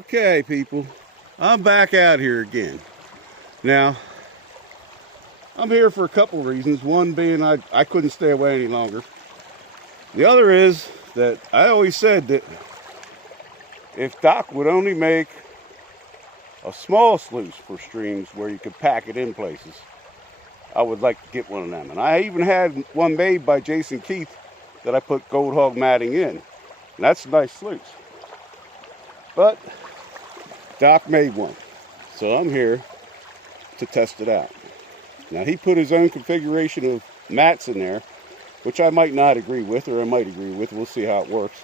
Okay, people, I'm back out here again. Now, I'm here for a couple reasons. One being I couldn't stay away any longer. The other is that I always said that if Doc would only make a small sluice for streams where you could pack it in places, I would like to get one of them. And I even had one made by Jason Keith that I put GoldHog matting in. And that's a nice sluice. But Doc made one, so I'm here to test it out. Now, he put his own configuration of mats in there, which I might not agree with, or I might agree with. We'll see how it works.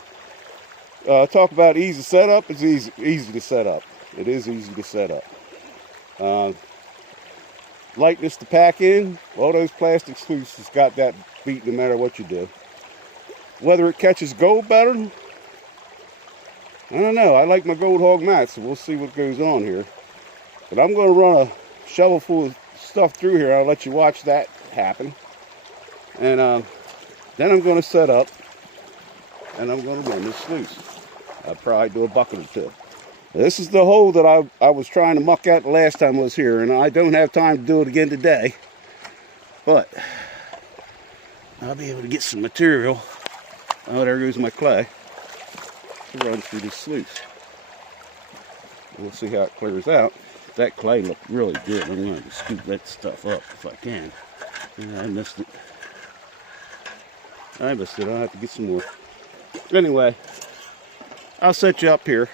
Talk about easy setup. It's easy to set up. It is easy to set up. Lightness to pack in. All those plastic sluices got that beat no matter what you do. Whether it catches gold better, I don't know. I like my GoldHog mats, so we'll see what goes on here. But I'm going to run a shovel full of stuff through here. I'll let you watch that happen. And then I'm going to set up, and I'm going to run this sluice. I'll probably do a bucket or two. This is the hole that I was trying to muck out the last time I was here, and I don't have time to do it again today. But I'll be able to get some material. Oh, there goes my clay. To run through this sluice. We'll see how it clears out. That clay looked really good. I'm going to scoop that stuff up if I can. Yeah, I missed it. I'll have to get some more. Anyway, I'll set you up here,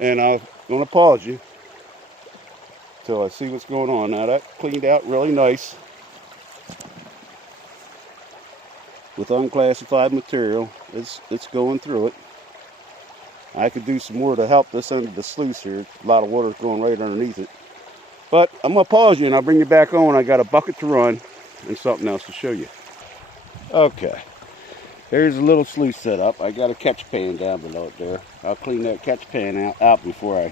and I'm going to pause you till I see what's going on. Now that cleaned out really nice with unclassified material. It's going through it. I could do some more to help this end of the sluice here. A lot of water's going right underneath it. But I'm going to pause you and I'll bring you back on. I got a bucket to run and something else to show you. Okay. There's a little sluice set up. I got a catch pan down below it there. I'll clean that catch pan out before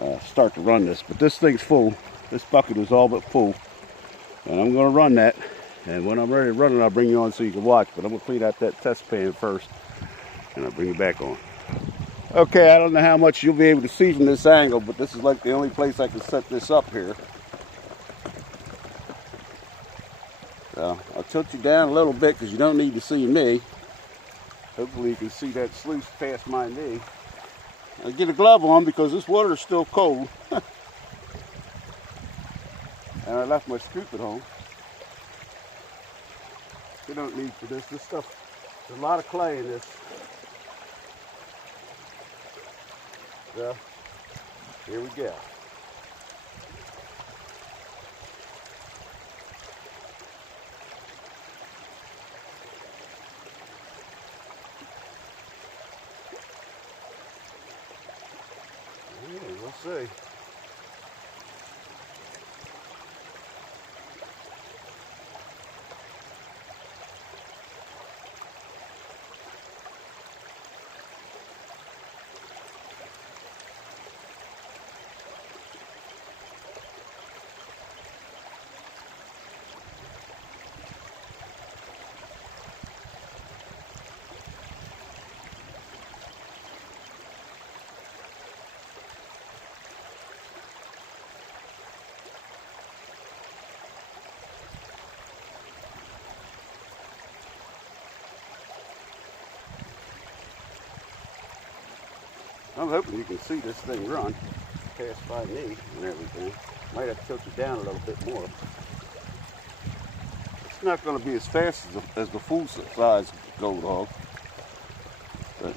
I start to run this. But this thing's full. This bucket is all but full. And I'm going to run that. And when I'm ready to run it, I'll bring you on so you can watch. But I'm going to clean out that test pan first. And I'll bring you back on. Okay, I don't know how much you'll be able to see from this angle, but this is like the only place I can set this up here. So I'll tilt you down a little bit because you don't need to see me. Hopefully you can see that sluice past my knee. I'll get a glove on because this water is still cold. And I left my scoop at home. You don't need for this. This stuff, there's a lot of clay in this. So, here we go. We'll see. I'm hoping you can see this thing run past my knee and everything. Might have to tilt it down a little bit more. It's not going to be as fast as the full size GoldHog, but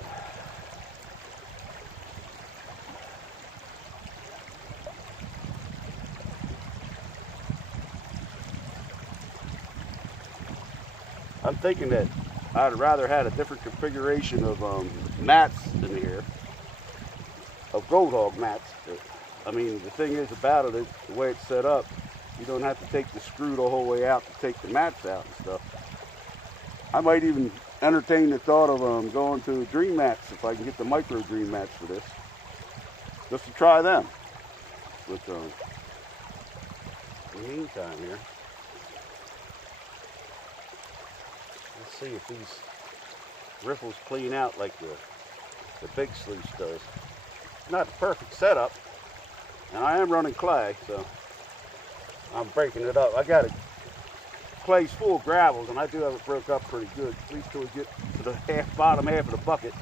I'm thinking that I'd rather had a different configuration of mats in here. Of GoldHog mats. I mean, the thing is about it, the way it's set up, you don't have to take the screw the whole way out to take the mats out and stuff. I might even entertain the thought of going to dream mats if I can get the micro dream mats for this, just to try them. But in the meantime here, let's see if these riffles clean out like the big sluice does. not the perfect setup, and I am running clay, so I'm breaking it up. I got it clay's full of gravels, and I do have it broke up pretty good, at least till we get to the bottom half of the bucket.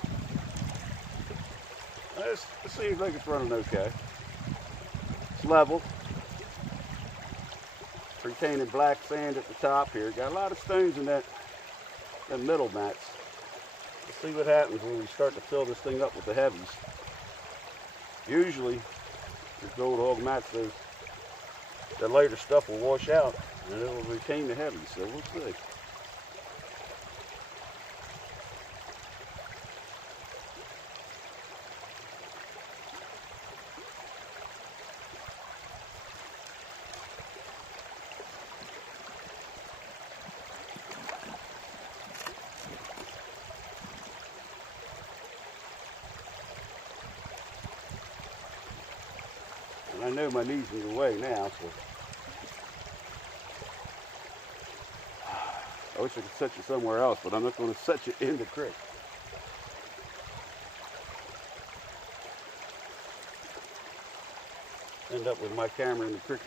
It seems like it's running okay. It's level. Retaining black sand at the top here. Got a lot of stones in that middle mats. Let's see what happens when we start to fill this thing up with the heavies. Usually, the GoldHog mats, the lighter stuff will wash out and it will retain the heavies, so we'll see. I know my knees in the way now, so I wish I could set you somewhere else, but I'm not going to set you in the creek. End up with my camera in the creek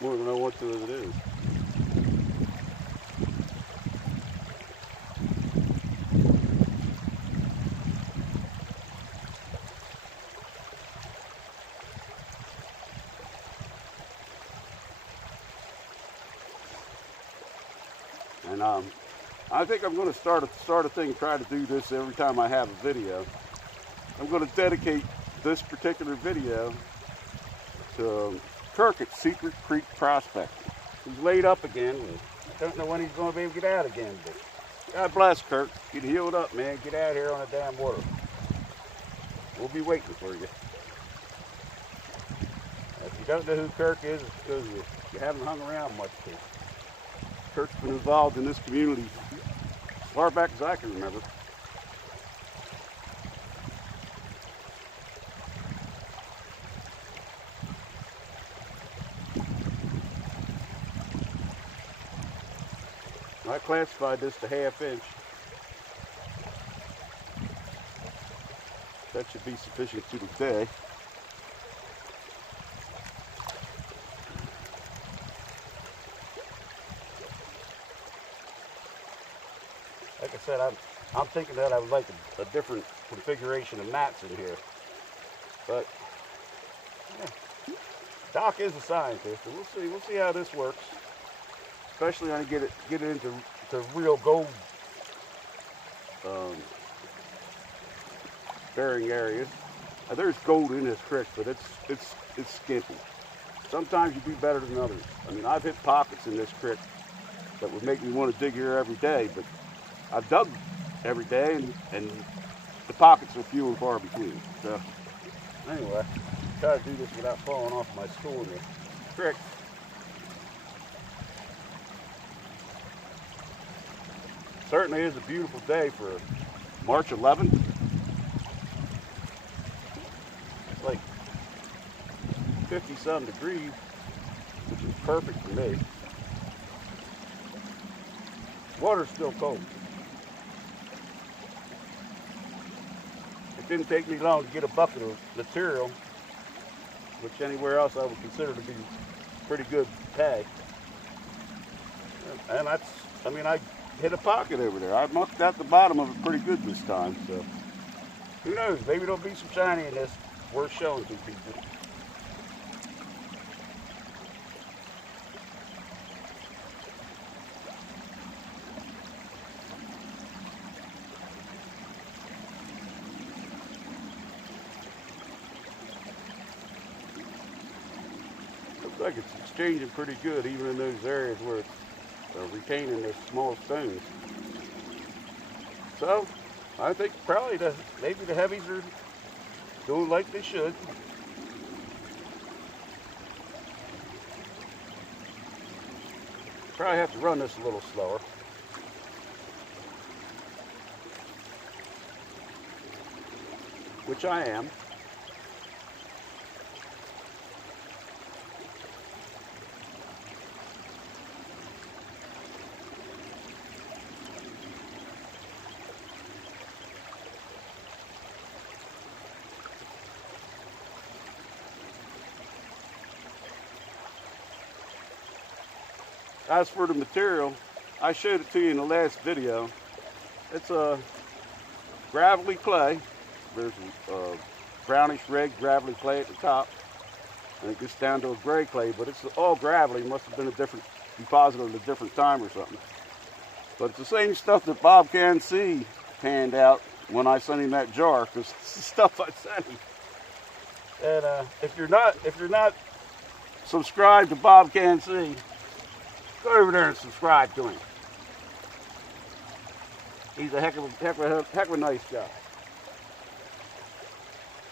more than I want to as it is. And I think I'm going to start a thing, try to do this every time I have a video. I'm going to dedicate this particular video to Kirk at Secret Creek Prospecting. He's laid up again. I don't know when he's going to be able to get out again, but God bless Kirk. Get healed up, man. Get out here on the damn water. We'll be waiting for you. If you don't know who Kirk is, it's because you haven't hung around much. Kirk's been involved in this community as far back as I can remember. I classified this to 1/2 inch. That should be sufficient to the day. Like I said, I'm thinking that I would like a different configuration of mats in here. But yeah, Doc is a scientist, and we'll see how this works. Especially when I get it into real gold bearing areas. Now, there's gold in this creek, but it's skimpy. Sometimes you do better than others. I mean, I've hit pockets in this creek that would make me want to dig here every day, but I've dug every day, and the pockets are few and far between. So anyway, try to do this without falling off my stool in the creek. Certainly is a beautiful day for March 11th. It's like 50-some degrees, which is perfect for me. Water's still cold. It didn't take me long to get a bucket of material, which anywhere else I would consider to be pretty good pay. And that's, I mean, I hit a pocket over there. I mucked out the bottom of it pretty good this time, so who knows, maybe there'll be some shiny in this worth showing to people. Looks like it's exchanging pretty good even in those areas where it's retaining those small stones. So I think probably maybe the heavies are doing like they should. Probably have to run this a little slower. Which I am. as for the material, I showed it to you in the last video. It's a gravelly clay. There's a brownish red gravelly clay at the top, and it gets down to a gray clay, but it's all gravelly. It must have been a different deposit at a different time or something. But it's the same stuff that Bob Can See panned out when I sent him that jar, because it's the stuff I sent him. And if you're not subscribed to Bob Can See, go over there and subscribe to him. He's a heck of a nice guy.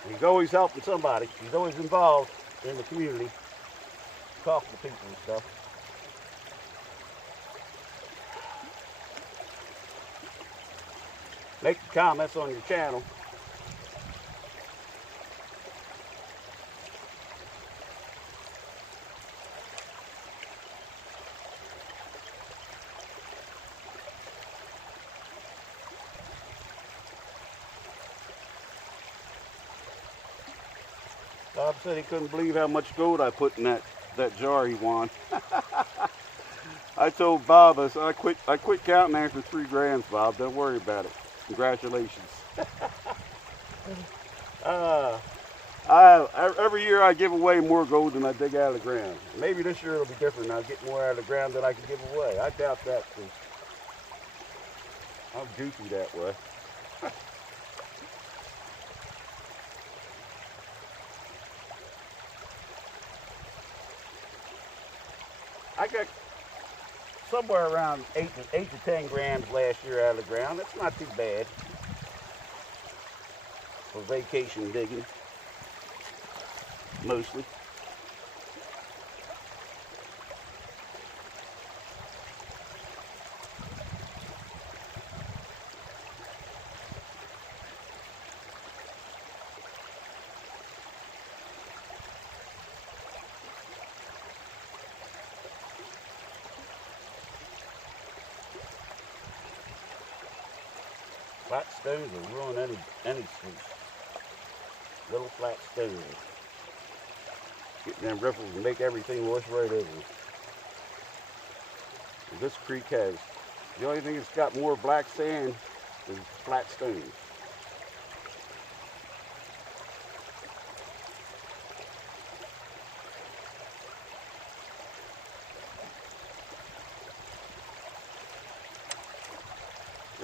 And he's always helping somebody. He's always involved in the community, talking to people and stuff. Make comments on your channel. Bob said he couldn't believe how much gold I put in that jar he won. I told Bob, I said, I quit counting after 3 grams, Bob. Don't worry about it. Congratulations. Every year I give away more gold than I dig out of the ground. Maybe this year it'll be different. I'll get more out of the ground than I can give away. I doubt that, because I'm goofy that way. I got somewhere around 8 to 10 grams last year out of the ground. That's not too bad for vacation digging, mostly. Flat stones will ruin any sluice. Little flat stones. Get them riffles and make everything wash right over. And this creek has, the only thing that's got more black sand is flat stones.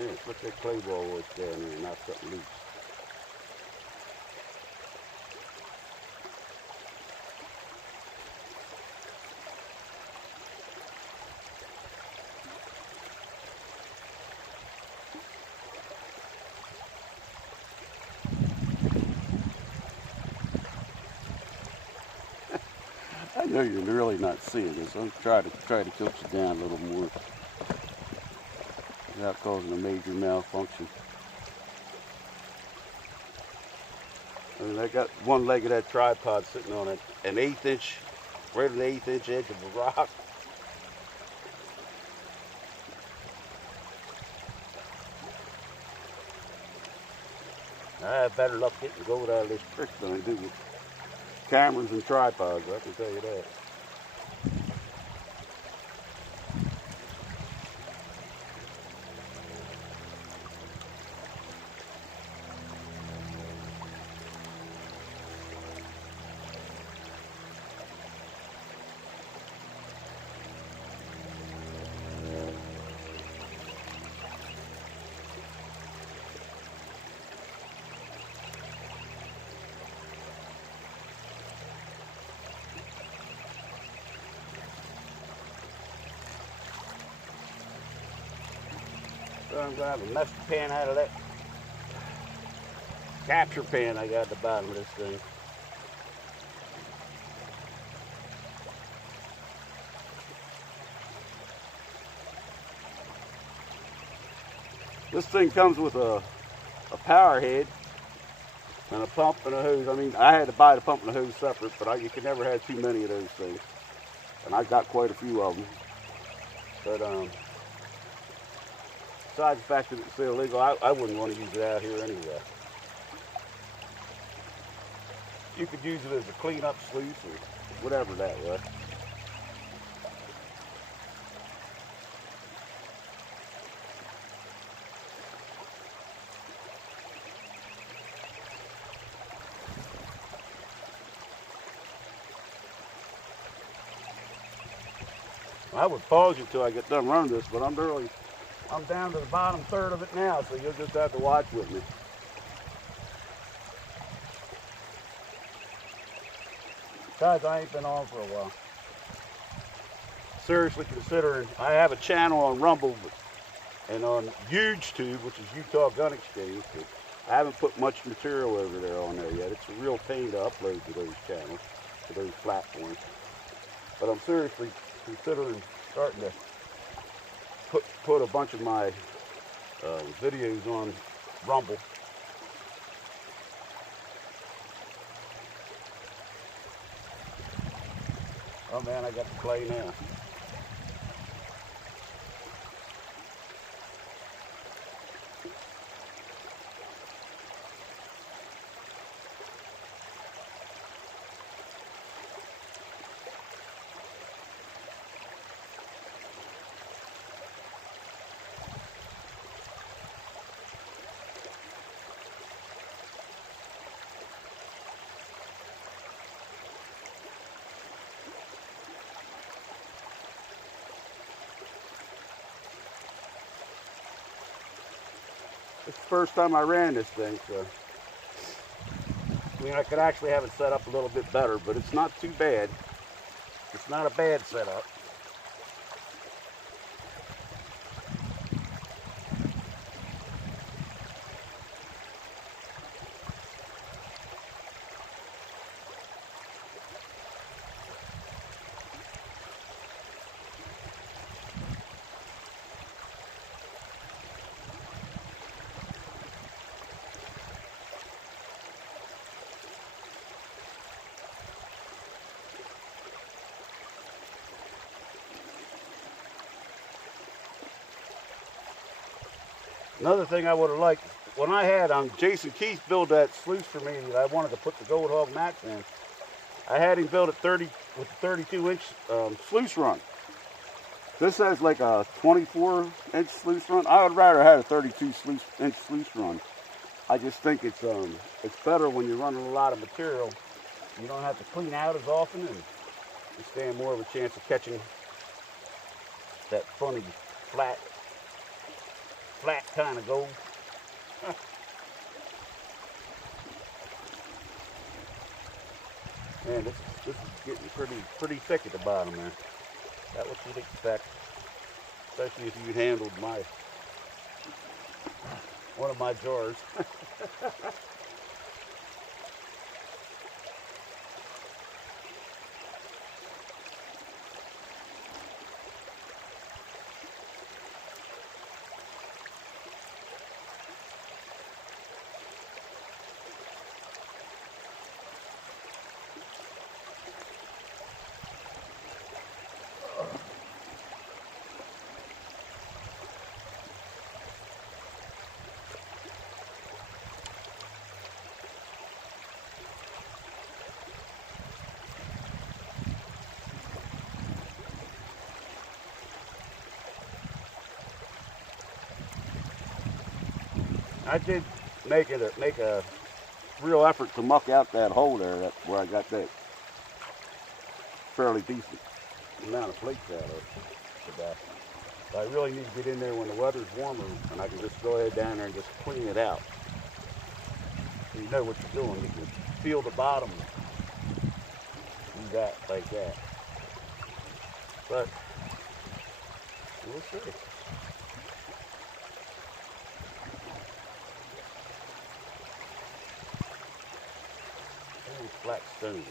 Yeah, put that clay ball wash down there and knock something loose. I know you're really not seeing this. I'm trying to tilt you down a little more without causing a major malfunction. I mean, I got one leg of that tripod sitting on an 1/8 inch, right on the 1/8 inch edge of a rock. I have better luck getting gold out of this creek than I do with cameras and tripods, I can tell you that. So I'm going to have a mustard pan out of that capture pan I got at the bottom of this thing. This thing comes with a power head and a pump and a hose. I mean, I had to buy the pump and the hose separate, but you can never have too many of those things. And I got quite a few of them. But besides the fact that it's illegal, I wouldn't want to use it out here anyway. You could use it as a cleanup sluice or whatever that was. I would pause you till I get done running this, but I'm down to the bottom third of it now, so you'll just have to watch with me. Guys, I ain't been on for a while. Seriously considering I have a channel on Rumble and on YouTube, which is Utah Gun Exchange, but I haven't put much material over there on there yet. It's a real pain to upload to those channels, to those platforms. But I'm seriously considering starting to put a bunch of my videos on Rumble. Oh man, I got to play now. It's the first time I ran this thing, so I mean I could actually have it set up a little bit better, but it's not too bad. It's not a bad setup. Another thing I would have liked, when I had Jason Keith build that sluice for me that I wanted to put the GoldHog mats in, I had him build it 30 with a 32-inch sluice run. This has like a 24-inch sluice run. I would rather have a 32-inch sluice run. I just think it's better when you're running a lot of material. You don't have to clean out as often, and you stand more of a chance of catching that funny flat kind of gold. Man, this is getting pretty thick at the bottom there. That's what you'd expect, especially if you handled one of my jars. I did make a real effort to muck out that hole there, where I got that fairly decent amount of flakes out of today. But I really need to get in there when the weather's warmer, and I can just go ahead down there and just clean it out. You know what you're doing. You can feel the bottom. Do that like that. But we'll see. Black stone.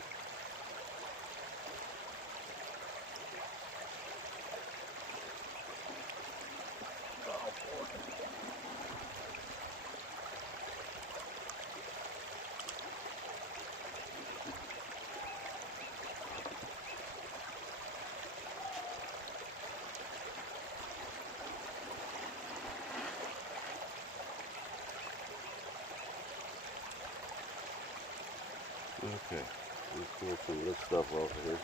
Okay, let's pull some of this stuff off of here.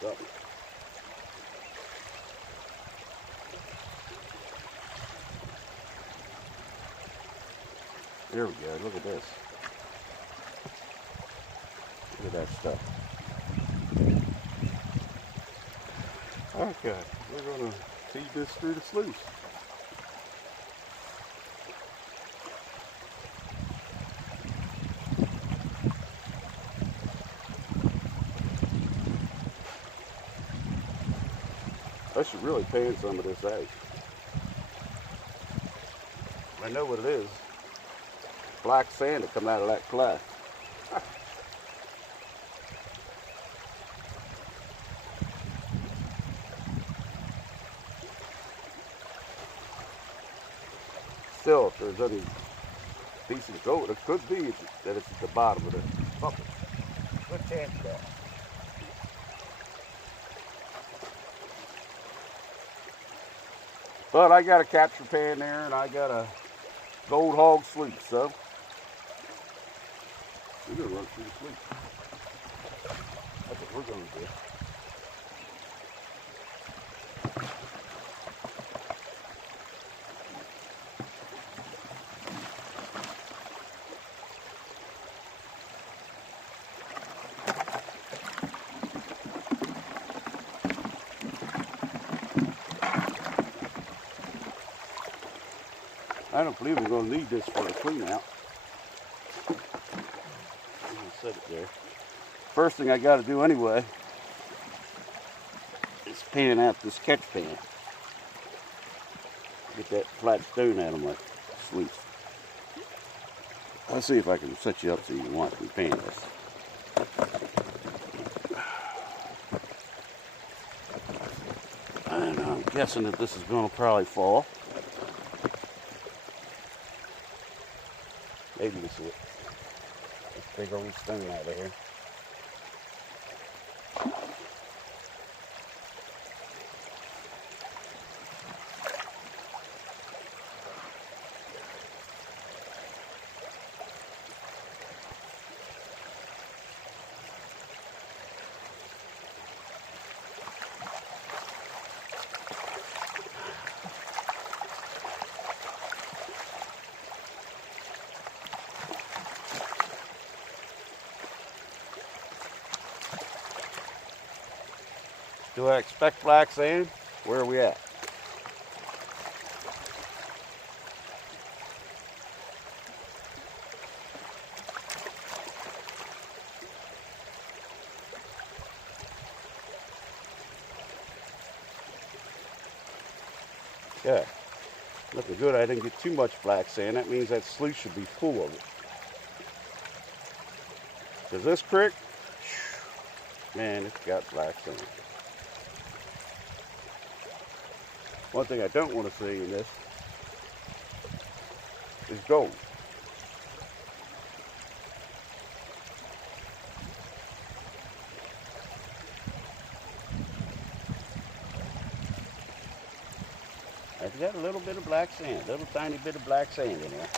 something. There we go. Look at this. Look at that stuff. Okay, we're going to feed this through the sluice. I should really pan some of this out. I know what it is. Black sand that come out of that clay. Still, if there's any decent gold, it could be that it's at the bottom of the bucket. Good chance of that. But I got a capture pan there, and I got a GoldHog sluice, so we're gonna run through the sluice. That's what we're gonna do. I don't believe we're going to need this for the clean out. I'm going to set it there. First thing I got to do anyway is pan out this catch pan. Get that flat stone out of my sluice. I'll see if I can set you up so you can watch me pan this. And I'm guessing that this is going to probably fall. Maybe you see it. This big old stone out of here. Do I expect black sand? Where are we at? Yeah, looking good. I didn't get too much black sand. That means that sluice should be full of it. Because this creek, man, it's got black sand. One thing I don't want to see in this is gold. It's got a little bit of black sand, a little tiny bit of black sand in there.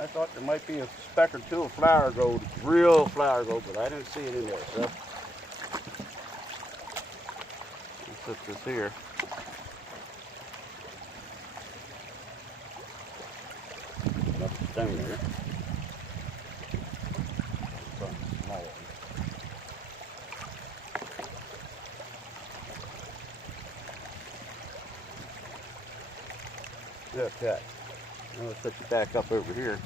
I thought there might be a speck or two of flower gold, real flower gold, but I didn't see it in there, so let's put this here. Nothing stone there. Okay. Now let's put you back up over here.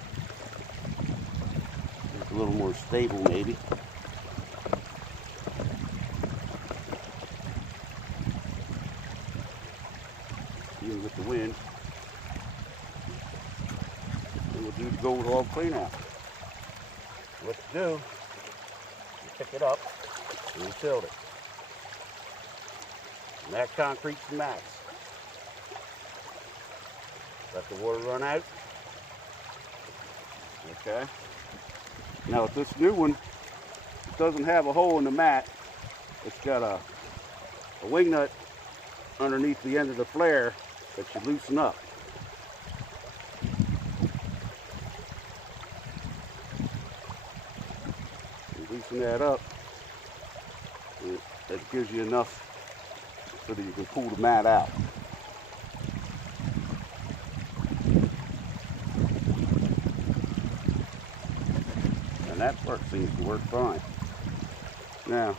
It's a little more stable, maybe. even with the wind. And we'll do the GoldHog clean out. What to do, you pick it up and you tilt it. And that concrete's the max. Let the water run out. Okay. Now with this new one, it doesn't have a hole in the mat. It's got a wing nut underneath the end of the flare that you loosen up. You loosen that up, and that gives you enough so that you can pull the mat out. And that part seems to work fine. Now,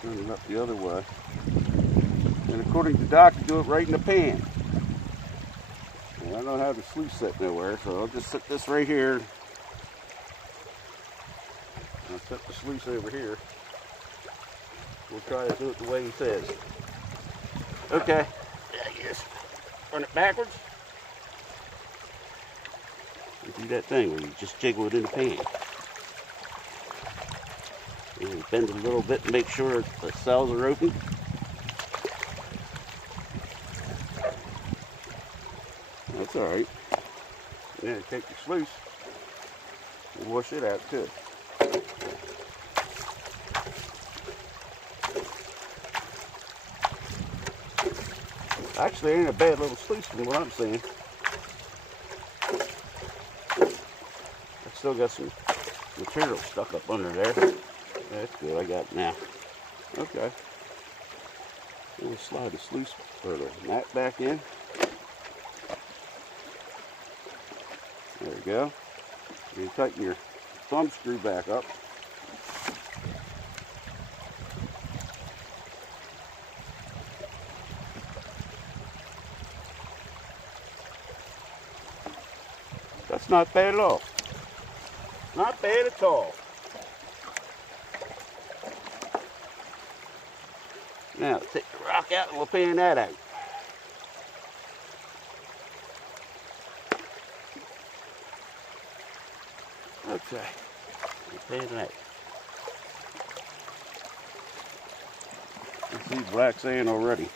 turn it up the other way. And according to Doc, you do it right in the pan. And I don't have the sluice set nowhere, so I'll just set this right here. I'll set the sluice over here. We'll try to do it the way he says. Okay. Yes. Turn it backwards. And do that thing where you just jiggle it in the pan. And bend it a little bit and make sure the cells are open. That's alright. Then take your sluice and wash it out too. Actually, it ain't a bad little sluice from what I'm seeing. I still got some material stuck up under there. That's good, I got it now. Okay. We'll slide the sluice or the mat back in. There we go. You tighten your thumb screw back up. That's not bad at all. Not bad at all. Now, take the rock out and we'll pan that out. Okay, we'll pan it out. You see black sand already.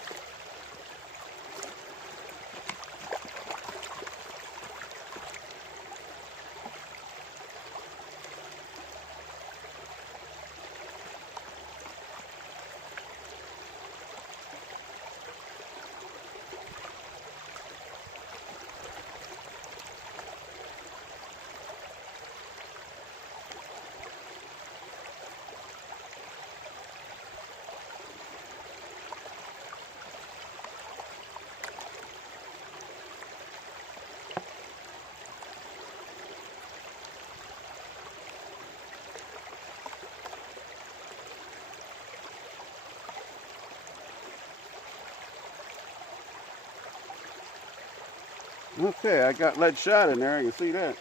Okay, I got lead shot in there, you can see that.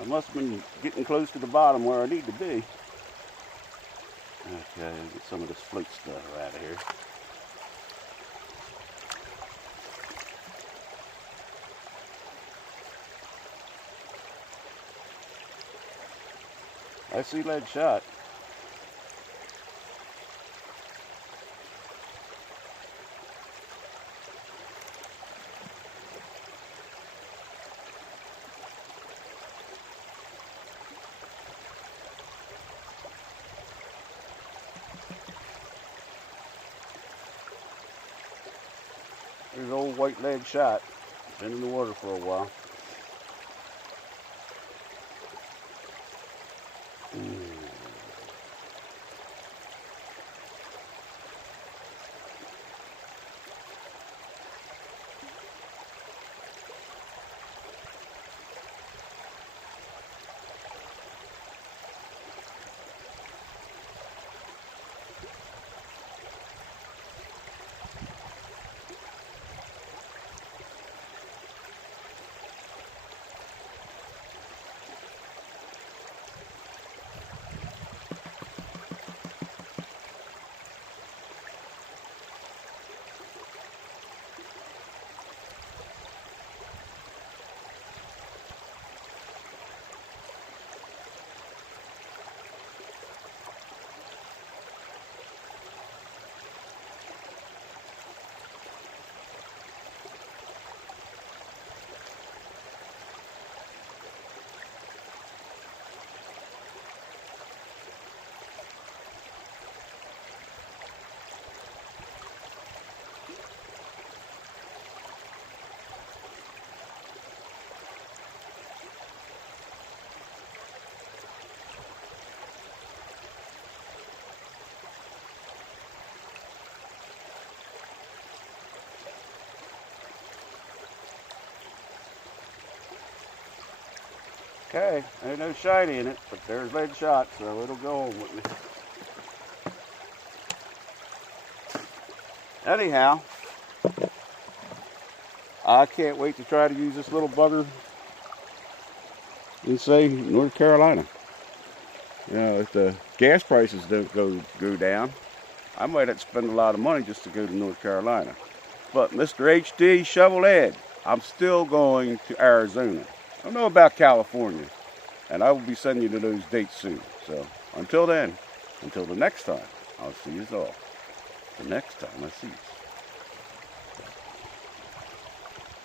I must have been getting close to the bottom where I need to be. Okay, get some of this flake stuff out of here. I see lead shot. There's old white lead shot. Been in the water for a while. Okay, ain't no shiny in it, but there's lead shot, so it'll go on with me. Anyhow, I can't wait to try to use this little bugger in, say, North Carolina. You know, if the gas prices don't go down, I might have to spend a lot of money just to go to North Carolina. But Mr. HD Shovelhead, I'm still going to Arizona. I don't know about California, and I will be sending you to those dates soon. So until then, until the next time, I'll see you all. The next time I see you.